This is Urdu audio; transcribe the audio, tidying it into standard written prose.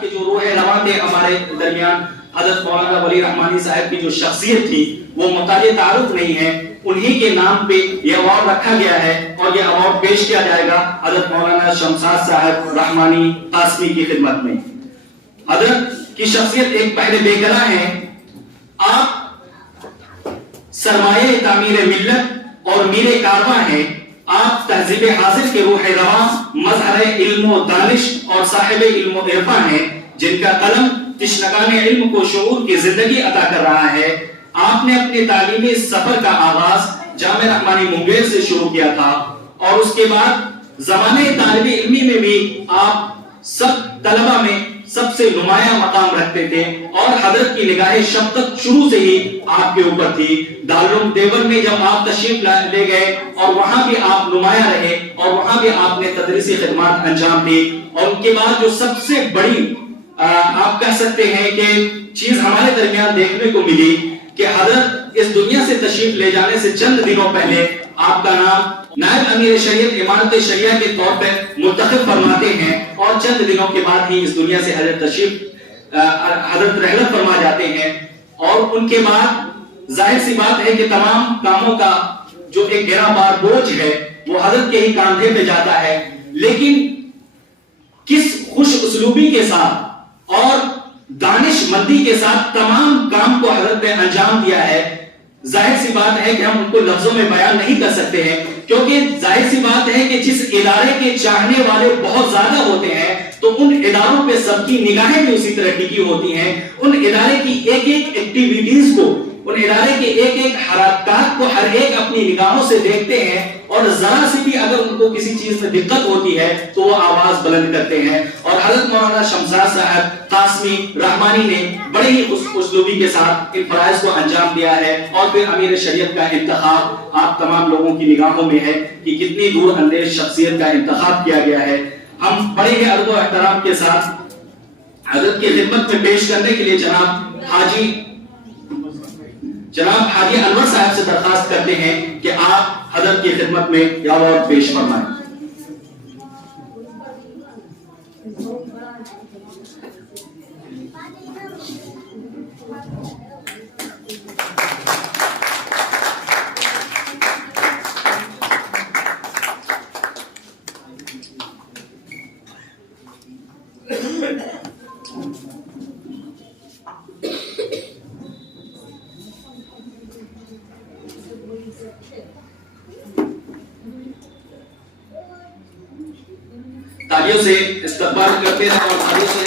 کہ جو روح رواں تھے ہمارے درمیان حضرت مولانا ولی رحمانی صاحب کی جو شخصیت تھی وہ محتاج تعارف نہیں ہے، انہی کے نام پہ یہ ایوارڈ رکھا گیا ہے اور یہ ایوارڈ پیش کیا جائے گا حضرت مولانا شمشاد صاحب رحمانی قاسمی کی خدمت میں۔ حضرت کی شخصیت ایک پہلے بے گناہ ہے، آپ سرمایہ تعمیر ملت اور میر کارواں ہیں، آپ تہذیب حاضر کے روح رواں، مظہر علم و دانش اور صاحب علم و عرفان ہیں، جن کا قلم تشنگان علم کو شعور کی زندگی عطا کر رہا ہے۔ آپ نے اپنے تعلیمی سفر کا آغاز جامع رحمانی منگیر سے شروع کیا تھا اور اس کے بعد زمانے طالب علمی میں بھی آپ سب طلبہ میں سب سے نمایاں مقام رکھتے تھے اور حضرت کی نگاہ شفقت شروع سے ہی آپ کے اوپر تھی۔ دارالعلوم دیوبند میں جب آپ تشریف لے گئے اور وہاں بھی آپ نمایاں رہے اور وہاں بھی آپ نے تدریسی خدمات انجام دی، اور ان کے بعد جو سب سے بڑی آپ کہہ سکتے ہیں کہ چیز ہمارے درمیان دیکھنے کو ملی کہ حضرت اس دنیا سے تشریف لے جانے سے چند دنوں پہلے آپ کا نام نائب امیر شریعت امارت شریعہ کے طور پر منتخب فرماتے ہیں اور چند دنوں کے بعد ہی اس دنیا سے حضرت رحلت فرما جاتے ہیں، اور ان کے بعد ظاہر سی بات ہے کہ تمام کاموں کا جو ایک گرا بار بوجھ ہے وہ حضرت کے ہی کاندھے پہ جاتا ہے، لیکن کس خوش اسلوبی کے ساتھ اور دانش مندی کے ساتھ تمام کام کو حضرت نے انجام دیا ہے، ظاہر سی بات ہے کہ ہم ان کو لفظوں میں بیان نہیں کر سکتے ہیں، کیونکہ ظاہر سی بات ہے کہ جس ادارے کے چاہنے والے بہت زیادہ ہوتے ہیں تو ان اداروں پہ سب کی نگاہیں بھی اسی طرح ٹکی ہوتی ہیں، ان ادارے کی ایک ایک ایکٹیویٹیز کو، ان ادارے کے ایک ایک حرکات کو ہر ایک اپنی نگاہوں سے دیکھتے ہیں، اور ذرا سی بھی اگر ان کو کسی چیز میں دقت ہوتی ہے تو وہ آواز بلند کرتے ہیں، اور حضرت مولانا شمشاد صاحب قاسمی رحمانی نے بڑے ہی اسلوبی کے ساتھ ان فرائض کو انجام دیا ہے، اور پھر امیر شریعت کا انتخاب آپ تمام لوگوں کی نگاہوں میں ہے کہ کتنی دور اندیش شخصیت کا انتخاب کیا گیا ہے۔ ہم بڑے ہی ادب و احترام کے ساتھ حضرت کی خدمت میں پیش کرنے کے لیے جناب حاجی انور صاحب سے درخواست کرتے ہیں کہ آپ حضرت کی خدمت میں یہ ایوارڈ پیش فرمائیں۔ تالیوں سے استقبال کرتے ہیں اور تالیوں سے